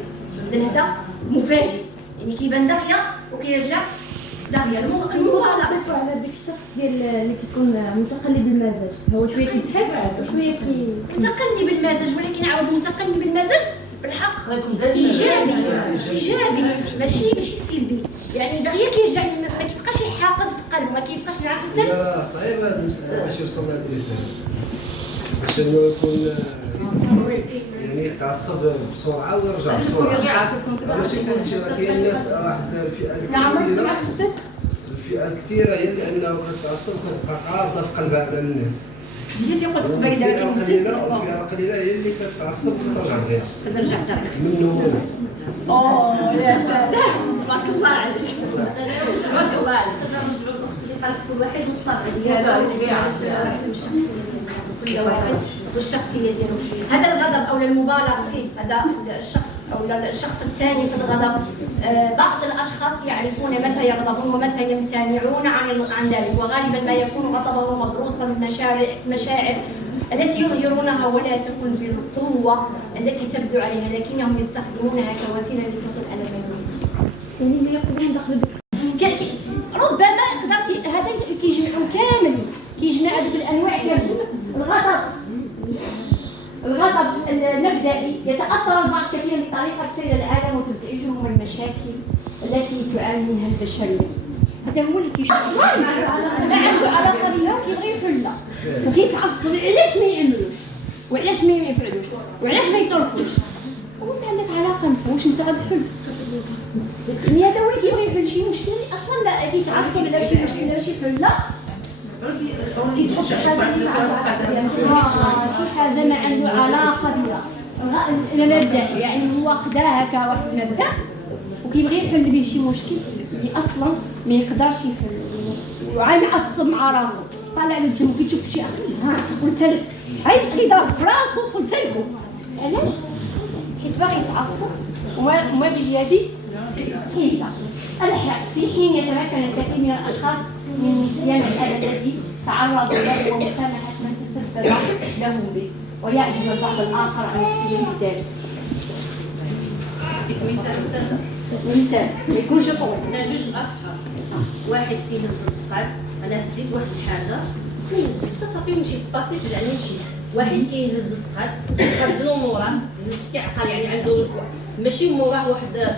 إذن هذا مفاجئ يعني كيبان دغيا وكيرجع دغيا. المبالغه على داك الشخص ديال اللي كيكون متقلب المزاج هو شويه كيضحك وشويه متقلب المزاج ولكن عاود متقلب المزاج بالحق ايجابي ماشي سلبي يعني دغيا كيرجع ما كيبقاش يحاقد في قلبه ما كيبقاش نعرف السلب. لا صعيبه هذه المساله باش يوصلنا للانسان باش انه يكون يعني يتعصب بسرعه ويرجع بسرعه. ماشي كلشي كاين الناس واحد الفئه الكثيره هي لانه كتعصب كتبقى قابضه في قلبها على الناس. هي اللي قلت قبيله لكن نسيت الفئه القليله هي اللي كتعصب وترجع ليها منه هنا. يا سلام تبارك الله عليك تبارك الله عليك. كل واحد والطبع ديالو كل واحد والشخصيه ديالو. هذا الغضب او المبالغه فيه هذا الشخص الثاني في الغضب. بعض الاشخاص يعرفون متى يغضبون ومتى يمتنعون عن ذلك وغالبا ما يكون غضبه مدروسا المشاعر التي يظهرونها ولا تكون بالقوه التي تبدو عليها لكنهم يستخدمونها كوسيله للحصول على المنوي. يعني ما يقدرون يدخلوا ربما يقدر هذا كيجمعوا كاملين كيجمع هذوك الانواع ديال الغضب مبدئي يتأثر البعض كثيرا بطريقة سير العالم وتزعجهم المشاكل التي تعاني منها البشرية. هذا هو اللي كيشوف ما عنده علاقة بها وكيبغي يحلها وكيتعصب علاش ما يعملوش وعلاش ما يفعلوش وعلاش ما يتركوش. وانت عندك علاقة انت واش انت غتحل؟ يعني هذا هو اللي كيبغي يحل شي مشكل اصلا لا كيتعصب على شي مشكل باش يحلها. كيتحط شي حاجة اللي شي حاجة ما عنده علاقة بها. المبدأ يعني هو خداها كواحد المبدأ وكيبغي يحل به شي مشكل اللي اصلا ما يقدرش يحل وعا معصب مع راسو طالع للدم وكيشوف شي ها قلت لك هاي كيضرب في راسو قلت لكم علاش؟ حيت باغي يتعصب وما بيدي حيلة الحق في حين يتمكن الكثير من الاشخاص من نسيان الاذى الذي تعرضوا له ومسامحه من تسبب له به ويعجز البعض الاخر عن تفكيره ذلك. مثال ما يكونش طول. انا جوج اشخاص واحد فيه الزقال انا هزيت واحد الحاجه هزيت صافي مشيت سباسيت يعني مشيت واحد كيهز الزقال خرجلو موراه كيعقل يعني عنده ماشي موراه واحد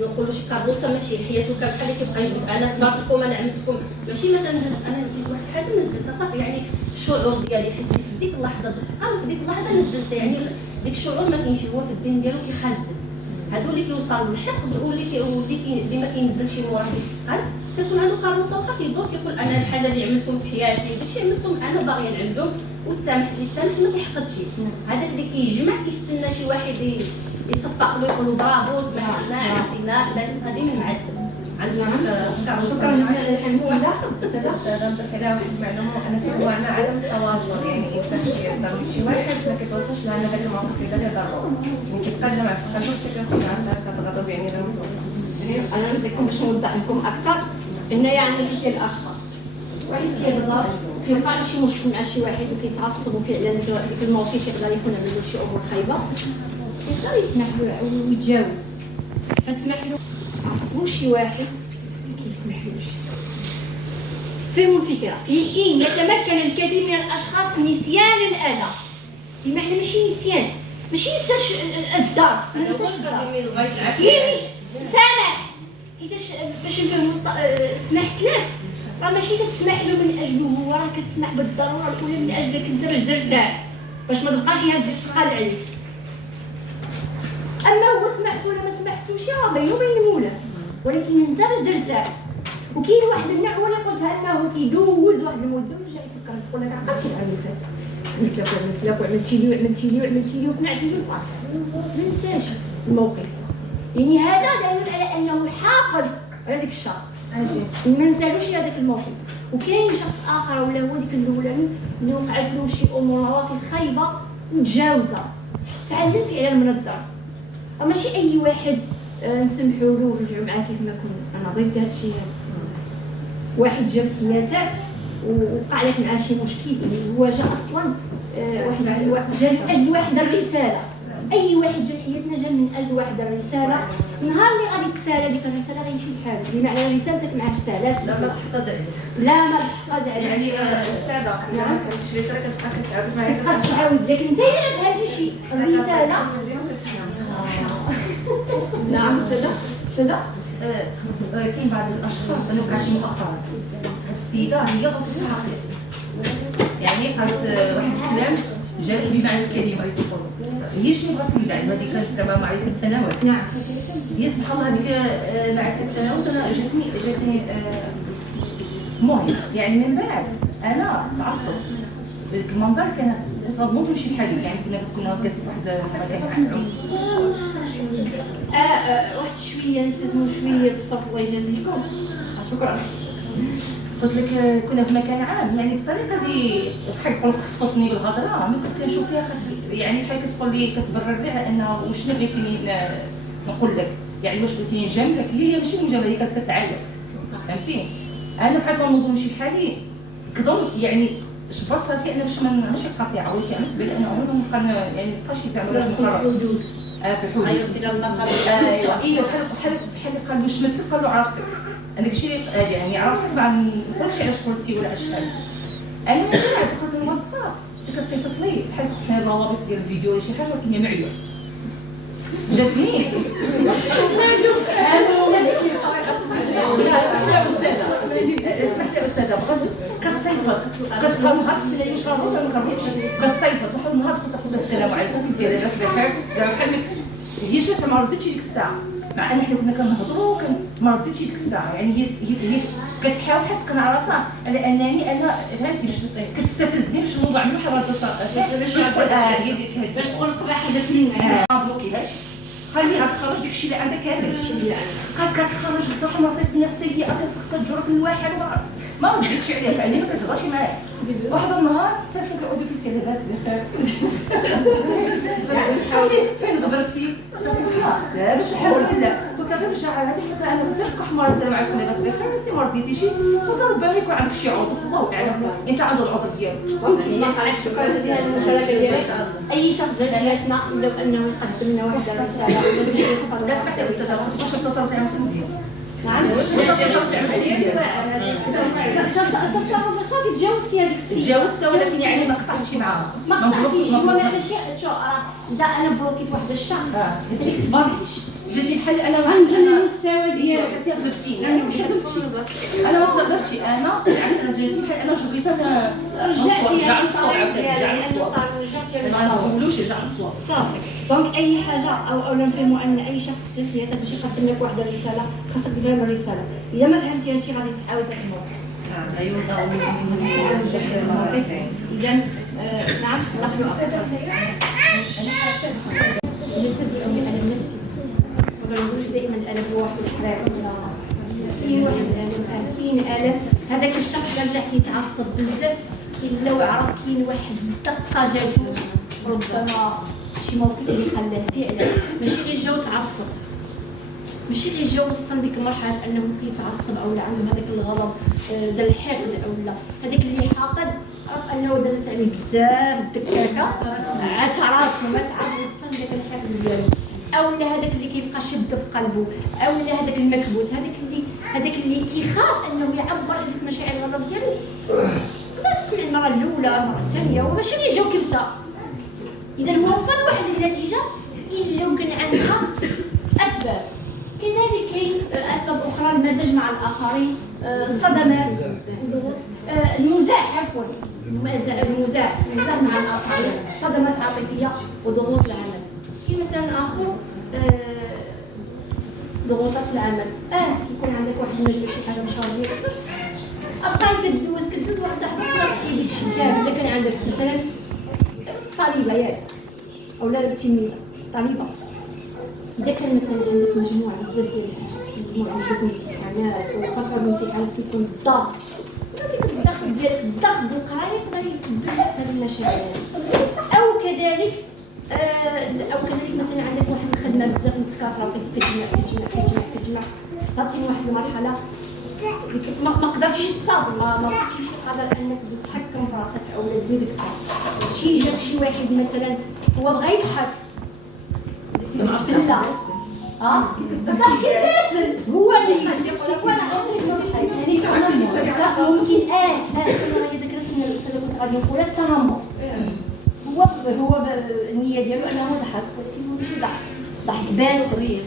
نقولوا شي كاربوسه ماشي حياته كان بحال كيبقى يجبد انا سمعت لكم انا عملت لكم ماشي مثلا انا هزيت واحد الحاجه نزلتها صافي يعني الشعور ديالي حسيت في ديك اللحظه بالثقل وفي ديك اللحظه نزلتها يعني ديك الشعور ما كاينش هو في الذهن ديالو كيخزن هادو اللي كيوصل للحقد واللي ما كينزل شي موراه ديك الثقل كتكون عنده كاربوسه واخا كيدور كيقول انا الحاجه اللي عملتهم في حياتي داكشي عملتهم انا باغيه نعملهم وتسامحت لي تسامحت ما كيحقدش هذاك اللي كيجمع كيستنى شي واحد يصفق له يقول له برافو سمعتينا عملتينا غادي من معذب عندنا شكرا جزيلا حميده. غنضيف عليها واحد المعلومه انا سمعنا عدم التواصل يعني الانسان يقدر شي واحد ما كيتواصلش مع داك الموقف اللي دار يضرو يعني كيبقى جامع في قلبه حتى كيخرج عن ذاك الغضب يعني انا نديكم باش نوضح لكم اكثر. هنايا عندنا ديال الاشخاص واحد كيغضب كيوقع له شي مشكل مع شي واحد وكيتعصب وفعلا ديك الموقف يقدر يكون عمل له شي امور خايبه يقدر يسمح له ويتجاوز فاسمح له. عصبوا شي واحد ما كيسمحلوش. فهموا الفكره. في حين يتمكن الكثير من الاشخاص من نسيان الاذى بمعنى ماشي نسيان ماشي نساش الدرس ما نساش الدرس يعني سامح حيتاش باش نفهموا سمحت لك راه ماشي كتسمح له من اجله هو راه كتسمح بالضروره الاولى من اجلك انت باش ترتاح باش ما تبقاش يهز الثقل عليك. اما هو سمحت ولا ما سمحتوش راه بينه وبين مولا ولكن انت باش ترتاح. وكاين واحد النوع ولا قلتها انه كيدوز واحد المده ورجع يفكر تقول لك عقلتي العام اللي فات عملت لك وعملتي لي وقنعتي لي صافي ما نساش الموقف. يعني هذا دليل على انه حاقد على ذاك الشخص ما نسالوش هذاك الموقف. وكاين شخص اخر ولا هو ديك الاولاني اللي وقعت له شي امور مواقف خايبه وتجاوزها تعلم فعلا من الدرس. ماشي اي واحد نسمحوا له ونرجعوا معاه كيف ما كنا. انا ضد هذا الشيء. واحد جاب حياتك ووقع لك معاه شي مشكل هو جا اصلا واحد جا من اجل واحد الرساله. اي واحد جا لحياتنا جا من اجل واحد الرساله. نهار اللي غادي تسالى ديك الرساله غيمشي بحال بمعنى رسالتك معاه تسالات لا ما تحتض عليه لا ما تحتض عليه يعني استاذه الا ما فهمتيش الرساله كتبقى كتعاود معايا كتعاود لك انت الا ما فهمتيش شي الرساله. نعم استاذه كاين بعض الاشخاص انا وقعت مؤخرا هاد السيده هي غلطت حقيقي يعني قالت واحد الكلام جارح بمعنى الكلمه اللي تقول هي شنو بغات من بعد هذه كانت زعما معرفه سنوات. نعم هي سبحان الله هذيك معرفه سنوات انا جاتني المهم يعني من بعد انا تعصبت المنظر كان تظنوا نمشي بحالي يعني كنا جالسين واحد المكان واحد شويه نلتزموا شويه الصف الله يجازيكم. شكرا. قلت لك كنا في مكان عام يعني الطريقه اللي بحال تقول قصفتني بالهضره ملي كنت كنشوف فيها يعني بحال كتقول لي كتبرر لي على انه وشنو بغيتيني نقول لك يعني واش بغيتيني نجاملك هي ماشي مجامله هي كانت كتعايق فهمتي. انا في هذا الموضوع ماشي بحالي كظن يعني جبرت راسي انا باش ماشي قاطعه ولكن عملت بالي انا عمري ما نبقى يعني ما نبقاش يتعاملوا بالحدود بالحدود عيطتي للنقابه ايوا بحال قال له شمتك قال له عرفتك انا داكشي يعني عرفتك ما نقولش علاش قلتي ولا اش فهمتي. انا من بعد دخلت الواتساب كتصيفط لي بحال هاد الروابط ديال الفيديو ولا شي حاجه ولكن هي معيوه جاتني هذا هو اللي اسمح لي استاذه بغات كتصيفط كتبقى مغات تسالي واش غنهضر ولا ما كنهضرش كتصيفط واحد النهار دخلت اخذ السلام عليكم كنتي لاباس بخير زعما بحال هي شوف ما ردتش ديك الساعه مع ان حنا كنا كنهضروا ما ردتش ديك الساعه يعني هي كتحاول حتى تقنع راسها على انني انا فهمتي كتستفزني باش الموضوع عملو حوار باش تقول لك حاجه منها ما بلوكيهاش خليها تخرج داكشي اللي عندها كامل بقات كتخرج بصح مصيفط الناس السيئه كتجرك من واحد ما رديتش عليها كاني ما كتهضرش معايا واحد النهار صيفط الاوديو قلت لها لاباس بخير فين غبرتي لا باش نحاول لا قلت لها رجع هذيك قلت لها انا بصيفط حمار السلام عليكم لاباس بخير انت ما رديتيش قلت لها ربما يكون عندك شي عذر الله اعلم الانسان عنده العذر ديالو ما عرفتش هذه المشاركه ديالك اي شخص جا لنا لو انه يقدم لنا واحد الرساله لا سمحتي استاذه واش اتصل فيها مزيان نعم تصرف صافي تجاوزتي هذيك السيده تجاوزتها ولكن يعني ما قطعتش معاها ما قطعتيش هو ماشي شو لا انا بلوكيت واحد الشخص هذيك تبرهش جاتني بحال انا غنزل المستوى ديالك انت غلبتيني انا ما تغلبتش انا بالعكس انا جاتني بحال انا جبريت انا رجعتي رجع الصواب ما نقولوش رجع الصواب صافي دونك اي حاجه او نفهموا ان اي شخص في حياتك باش يقدم لك واحد الرساله خاصك تفهم الرساله اذا ما فهمتيها شي غادي تعاود الامور ايوا اذا نعم تلاحظوا جسدي او الالم نفسي ما نقولوش دائما الالم هو واحد الحراق كاين الم هذاك الشخص اللي رجع يتعصب بزاف الا وعرف كاين واحد الدقه جاتو ربما شي موقف اللي خلاه فعلا ماشي غير جا وتعصب ماشي غير جا وصل ديك المرحله انه كيتعصب او لا عنده هذاك الغضب ديال الحقد او لا هذاك اللي حاقد عرف انه دازت عليه بزاف الدكاكه اعترف وما تعرف وصل داك الحقد ديالو او لا هذاك اللي كيبقى شد في قلبه او لا هذاك المكبوت هذاك اللي كيخاف انه يعبر على ديك مشاعر الغضب ديالو تقدر تكون المره الاولى المره الثانيه وماشي غير جاو كبته اذا هو وصل لواحد النتيجه الا وكان عندها اسباب كذلك كاين اسباب اخرى المزاج مع الاخرين الصدمات المزاح عفوا المزاح مع الاخرين صدمات عاطفيه وضغوط العمل كاين مثلا اخر ضغوطات العمل كيكون عندك واحد المجهول شي حاجه مش راضي ابقى كدوز واحد اللحظه تقدر تسيي داكشي كامل اذا كان عندك مثلا طالبه ياك او لا تلميذه طالبه اذا كان مثلا عندك مجموعه بزاف ديال مجموعه ديال الامتحانات وفتره الامتحانات كيكون الضغط هذيك الضغط ديالك الضغط ديال القرايه يقدر يسبب لك هذه المشاكل او كذلك مثلا عندك واحد الخدمه بزاف متكاثره كتجمع صاتي لواحد المرحله ما قدرتيش تصافي ما بقيتيش قادر انك تتحكم في راسك او تزيد اكثر جاك شي واحد مثلا هو بغى يضحك يتفلى الضحك الباسل هو اللي يضحك وانا عمري ما ضحكت ممكن انا ذكرت ان الاستاذه كنت غادي نقولها التنمر هو النيه ديالو انه ضحك ولكن ماشي ضحك باسل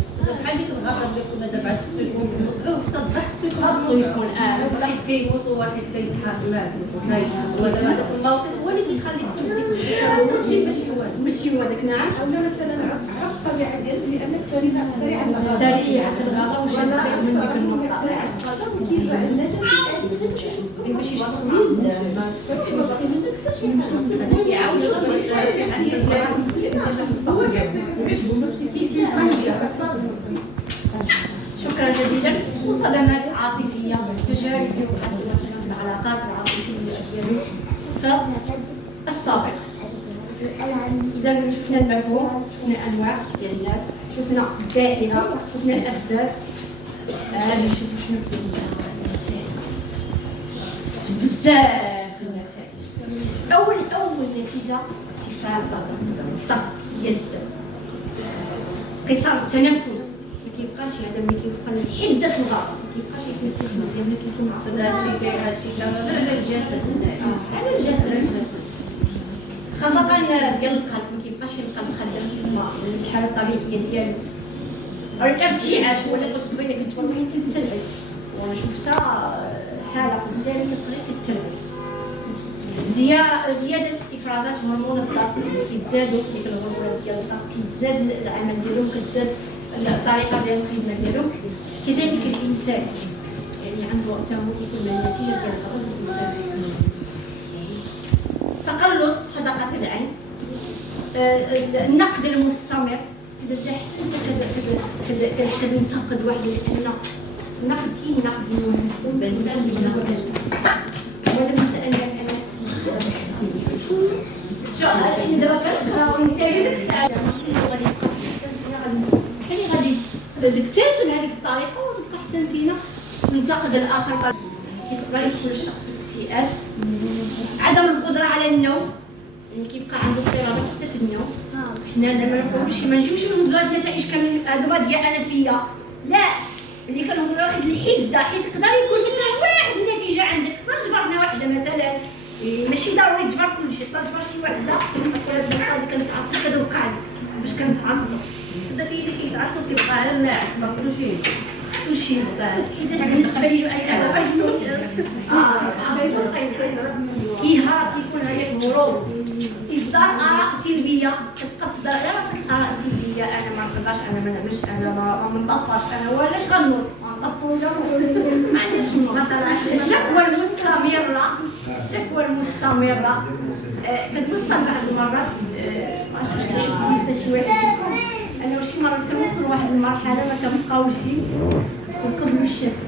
بحال ديك الغضب اللي كنا دابا خصو يكون مقلوب حتى الضحك خاصو يكون واحد كيموت وواحد كيضحك مات ودابا هذاك الموقف هو اللي كيخليك تشوف ديك ماشي هو داك نعم اولا مثلا عرف الطبيعه ديالك لانك سريعه الغضب سريعه الغضب وشي من ديك النقطه الغضب كيرجع الندم باش يشوف هذاك يعاود شكرا جزيلا وصدمات عاطفيه تجارب مثلا في العلاقات العاطفيه ديالو فالسابق اذا شفنا المفهوم شفنا انواع ديال الناس شفنا الدائره شفنا الاسباب نشوفوا شنو كاين النتائج بزاف النتائج اول نتيجه ارتفاع الضغط ديال الدم قصار التنفس ما كيبقاش هذا ملي كيوصل لحده الغضب ما كيبقاش يتنفس مزيان ملي كيكون هادشي كامل على الجسد على الجسد خاصة ديال القلب، ما كيبقاش القلب خدام كيف ما الحالة الطبيعية ديالو. الارتعاش هو اللي قلت قبيله، قلت والله كتلعب وانا شفتها حالة قدامي كتبغي كتلعب. زيادة افرازات هرمون الضغط اللي كيتزادوا في ديك الهرمونات ديال الضغط، كيتزاد العمل ديالهم، كتزاد الطريقة ديال الخدمة ديالهم. كذلك الإنسان يعني عنده وقت هو كيكون من النتيجة ديال الغضب الإنسان. تقلص حدقة العين، النقد المستمر. إذا جا حتى أنت كتنتقد واحد، لأن النقد كاين نقد مهم ولم تتألف أنا شو حنا دابا كنقراو نسالي داك الساعة غادي يبقى حتى غادي تكتسب هذيك الطريقة وتبقى حتى انت تنتقد الآخر. كيقدر يدخل الشخص في الاكتئاب، عدم القدرة على النوم، يعني كيبقى عنده اضطرابات حتى في النوم. حنا ما نقولوش ما نجيوش نوزعوا هاد النتائج كاملين هادو ديال انا فيا، لا، اللي كنقولوا واحد الحده، حيت يقدر يكون مثلا واحد النتيجه عندك، نقدر جبرنا واحده مثلا، ماشي ضروري تجبر كلشي، تقدر تجبر شي وحده. هاد النقطه اللي كنتعصب كدوك عليك باش كنتعصب، هذاك اللي كيتعصب كيبقى على الناعس ما خصوش شي حيت بالنسبه لي كيهرب، كيكون هذاك الهروب، اصدار اراء سلبيه، كتبقى تصدر على راسك اراء سلبيه. انا ما نقدرش، انا ما نعملش، انا ما نطفاش، انا ولاش غنوض ما نطفو ولا ما عندناش نوض. الشكوى المستمره كتوصل بعض المرات، ما عرفتش كيف لسه شي واحد فيكم، انا شي مرات كنوصل لواحد المرحله ما كنبقاوش ونقبلوا الشكوى.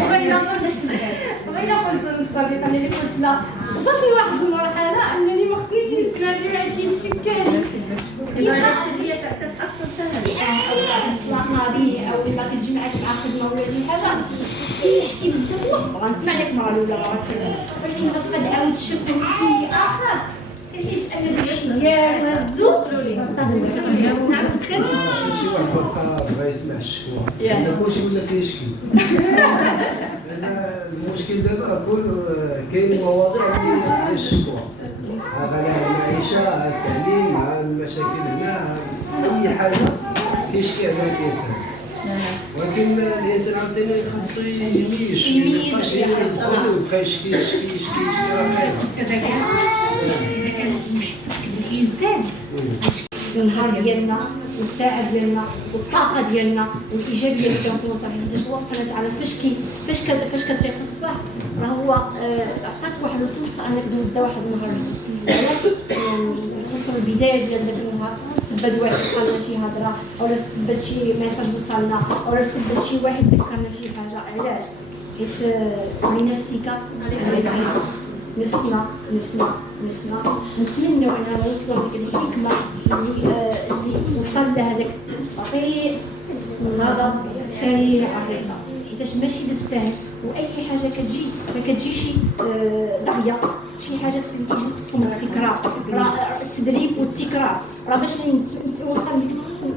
وغير قلت للصديقه اللي قلت لا، وصلت لواحد المرحله انني ما خصنيش نسمع شي واحد كيتشكل الإدارة السلبية كتأثر سلبا، أو اطلاق به، أو إلا كتجي معاك مع خدمة ولا شي حاجة كيشكي بزاف. بغا نسمع لك مرة الأولى مرة الثانية، ولكن غتبقى تعاود تشكل في آخر كتحس أن داك الشيء ديالو هزو نعرف السر. شي واحد بقى بغا يسمع الشكوى، أنا كلشي ولا كيشكي. المشكل دابا كاين مواضيع اللي على الشكوى، على المعيشة، على التعليم، على المشاكل هنا، أي حاجة كيشكي عليها الإنسان. ولكن الإنسان عاوتاني خاصو يميز، ميبقاش يدخل ويبقى يشكي راه خايب. إذا كان الإنسان النهار ديالنا والساعه ديالنا والطاقه ديالنا والايجابيه اللي كنكونوا صافي، حيت الله سبحانه وتعالى فاش كتفيق في الصباح راه هو عطاك واحد الفرصه انك تبدا واحد النهار جديد. علاش؟ خصوصا البدايه ديال داك النهار تسبب واحد قال لنا شي هضره، اولا تسبب شي ميساج وصلنا، اولا تسبب شي واحد ذكرنا بشي حاجه. علاش؟ حيت لنفسك نفسنا نتمنوا اننا نوصلوا لديك الحكمه اللي وصل لهذاك الطريق الغضب خليل عريقه، حيتاش ماشي بالسهل. واي حاجه كتجي ما كتجيش دغيا، شي حاجه اللي خصهم التكرار، التدريب والتكرار. راه باش نوصل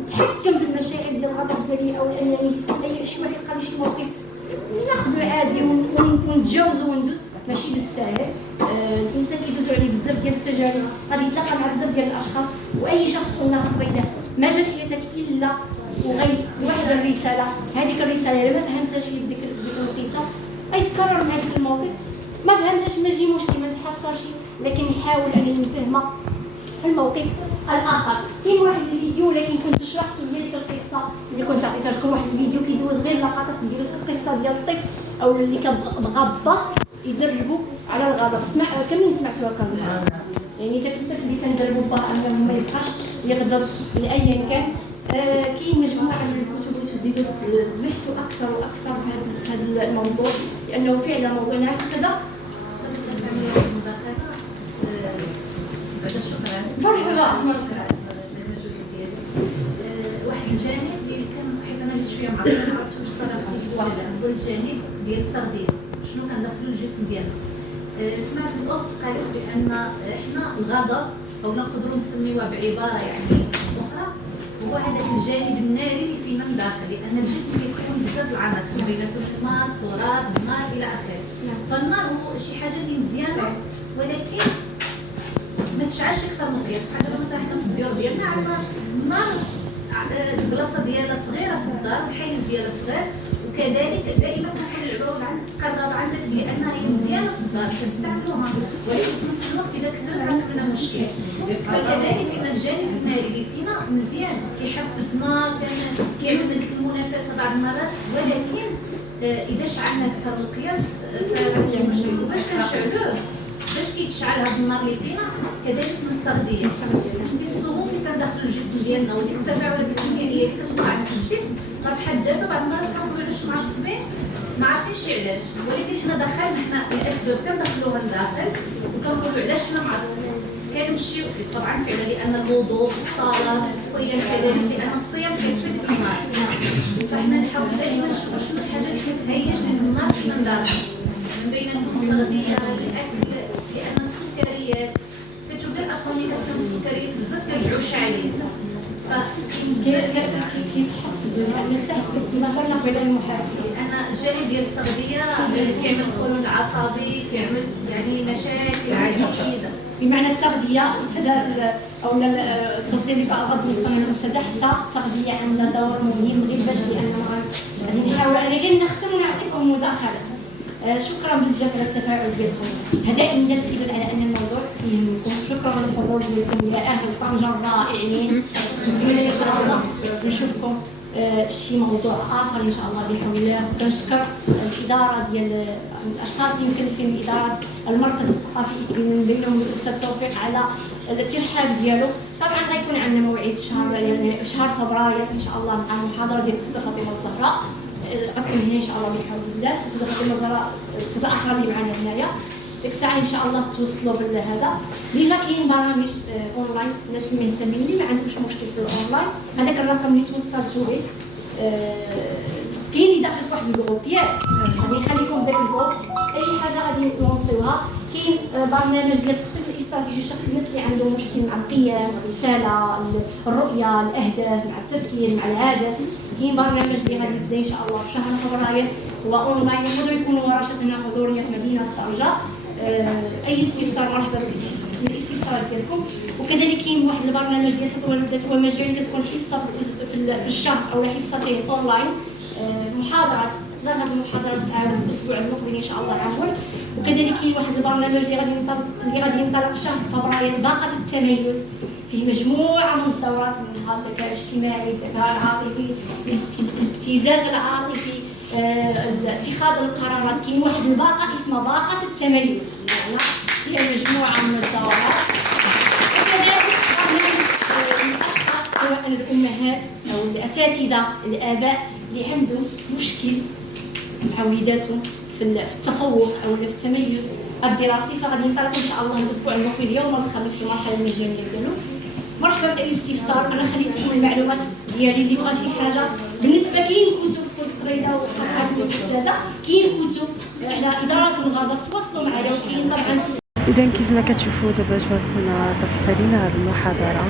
نتحكم في المشاعر ديال الغضب ديالي، او انني اي شي واحد قال لي شي موقف ناخذو عادي ونتجاوزو وندوز، ماشي بالساهل. الانسان كيدوزو عليه بزاف ديال التجارب، غادي يتلاقى مع بزاف ديال الاشخاص، واي شخص قلنا قبيله ما جات حياتك الا وغير واحد الرساله. هذيك الرساله الا ما فهمتهاش في ديك الوقيته غيتكرر مع ديك الموقف. ما فهمتهاش ما يجي مشكل، ما نتحسرش، لكن نحاول انني نفهمها في الموقف الاخر. كاين واحد الفيديو ولكن كنت شرحت ديك القصه اللي كنت عطيتها لكم، واحد الفيديو كيدوز غير لقطات ديال القصه ديال الطفل او اللي كمغبى يدربوا على الغضب. كاملين سمعتوها كاملين، يعني داك الطفل اللي كندربوا باه انه ما يبقاش يغضب لايا كان. كاين مجموعه من الكتب اللي تزيدوا تبحثوا اكثر واكثر في هذا الموضوع، لانه فعلا موضوع ناقص. هذا مرحبا. واحد الجانب اللي كان حيت انا جيت شويه معطله، ما عرفتش واش صراحه واحد الجانب ديال التغذيه، شنو كندخلو الجسم ديالنا. سمعت الاخت قالت بان احنا الغضب او نقدروا نسميوها بعباره يعني اخرى هو هذاك الجانب الناري اللي فينا من داخل، لان الجسم كيتكون بزاف العناصر بيناتهم الحمار، تراب، النار الى اخره. فالنار هو شي حاجه اللي مزيانه، ولكن ما تشعلش اكثر من القياس. بحال دابا مثلا حنا في الديور ديالنا عندنا النار البلاصه ديالها صغيره في الدار، الحيز ديالها صغير، وكذلك دائما كنحل العبوه عندك تقرب عندك بانها هي مزيانه في الدار كنستعملوها، ولكن في نفس الوقت اذا كثرت غتكون لنا مشكل. فكذلك حنا الجانب الناري اللي فينا مزيان كيحفزنا، كيعمل لنا ديك المنافسه بعض المرات، ولكن اذا شعلنا اكثر من القياس فغتكون مشكل. وباش كنشعلوه باش كيتشعل هذا النار اللي فينا كذلك من التغذيه. شفتي السموم اللي كندخلوا الجسم ديالنا وديك التفاعلات الكيميائيه اللي كتوقع في الجسم راه بحد ذاتها بعض المرات كنقولوا علاش معصبين ما عارفينش علاش، ولكن حنا دخلنا حنا الاسباب كندخلوها لداخل وكنقولوا علاش حنا معصبين. كنمشيو طبعا فعلا لان الوضوء والصلاه والصيام كذلك، لان الصيام كيتفك النار، فاحنا نحاول دائما نشوفوا شنو الحاجه اللي كتهيج لنا النار فينا ندارها من بيناتهم التغذيه، الاكل، لان السكريات كتشوف الاطفال اللي كياكلوا السكريات بزاف كيرجعوا شاعلين. كيتحفزوا لان تحفز كما قلنا قبل المحاكي، لان الجانب ديال التغذيه كيعمل خلل عصبي، كيعمل يعني مشاكل عديده. بمعنى التغذيه او التوصيل لبعض المستمعين الاستاذه، حتى التغذيه عندها دور مهم غير باش لان غادي نحاول غير نختم ونعطيكم مداخله. شكرا بزاف على التفاعل ديالكم، هذا ان دليل على ان الموضوع يهمكم. شكرا للحضور ديالكم يا اهل طنجه الرائعين، نتمنى ان شاء الله نشوفكم في شي موضوع اخر ان شاء الله بحول الله. كنشكر الاداره ديال الاشخاص اللي مكلفين باداره المركز الثقافي من بينهم الاستاذ توفيق على الترحاب ديالو. طبعا غيكون عندنا موعد شهر فبراير ان شاء الله مع المحاضره ديال الاستاذه فاطمه الزهراء، غتكون هنا ان شاء الله بحول الله. الاستاذه فاطمه الزهراء الاستاذ اخر اللي معنا هنايا ديك الساعه ان شاء الله توصلوا بهذا. ديجا كاين برامج اونلاين، الناس اللي مهتمين اللي ما عندهمش مشكل في الاونلاين، هذاك الرقم اللي توصلتوا به كاين اللي داخل في واحد الجروب ياك، غادي نخليكم داك الجروب اي حاجه غادي نلونسيوها. كاين برنامج ديال تخطيط الاستراتيجي الشخص الناس اللي عندهم مشكل مع القيم، الرساله، الرؤيه، الاهداف، مع التفكير، مع العادات. كاين برنامج اللي غادي يبدا ان شاء الله في شهر فبراير هو اونلاين، يقدروا يكونوا ورشتنا حضوريه في مدينه طنجه. اي استفسار مرحبا بالاستفسارات ديالكم. وكذلك كاين واحد البرنامج ديال تطوير الذات هو مجاني، كتكون حصه في الشهر او حصتين اونلاين، محاضرات غير هذه المحاضرات تعاود الاسبوع المقبل ان شاء الله العام. وكذلك كاين واحد البرنامج اللي غادي ينطلق في شهر فبراير، باقه التميز، فيه مجموعه من الدورات منها الذكاء الاجتماعي، الذكاء العاطفي، الابتزاز العاطفي، اتخاذ القرارات. كاين واحد الباقه اسمها باقه التميز، يعني فيها مجموعه من الدورات. وكذلك برنامج الاشخاص سواء الامهات او الاساتذه الاباء اللي عندهم مشكل مع وليداتهم في التفوق او في التميز الدراسي، فغادي ينطلق ان شاء الله الاسبوع المقبل يوم الخميس في المرحله المجانيه ديالو. مرحبا باي استفسار، انا خليت لكم المعلومات ديالي. اللي بغى شي حاجه بالنسبه كاين كتب قلت قبيله وحاولوا الساده، كاين كتب على اداره الغضب، تواصلوا معايا. وكاين طبعا اذا كيف ما كتشوفوا دابا جبرتنا صافي سالينا هذه المحاضره.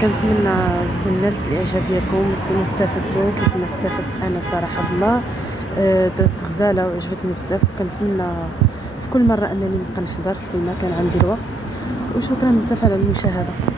كنتمنى تكون نالت الاعجاب ديالكم وتكونوا استفدتوا كيف ما استفدت انا صراحه بالله. درت غزاله وعجبتني بزاف، كنتمنى في كل مره انني نبقى نحضر كل ما كان عندي الوقت. وشكرا بزاف على المشاهده.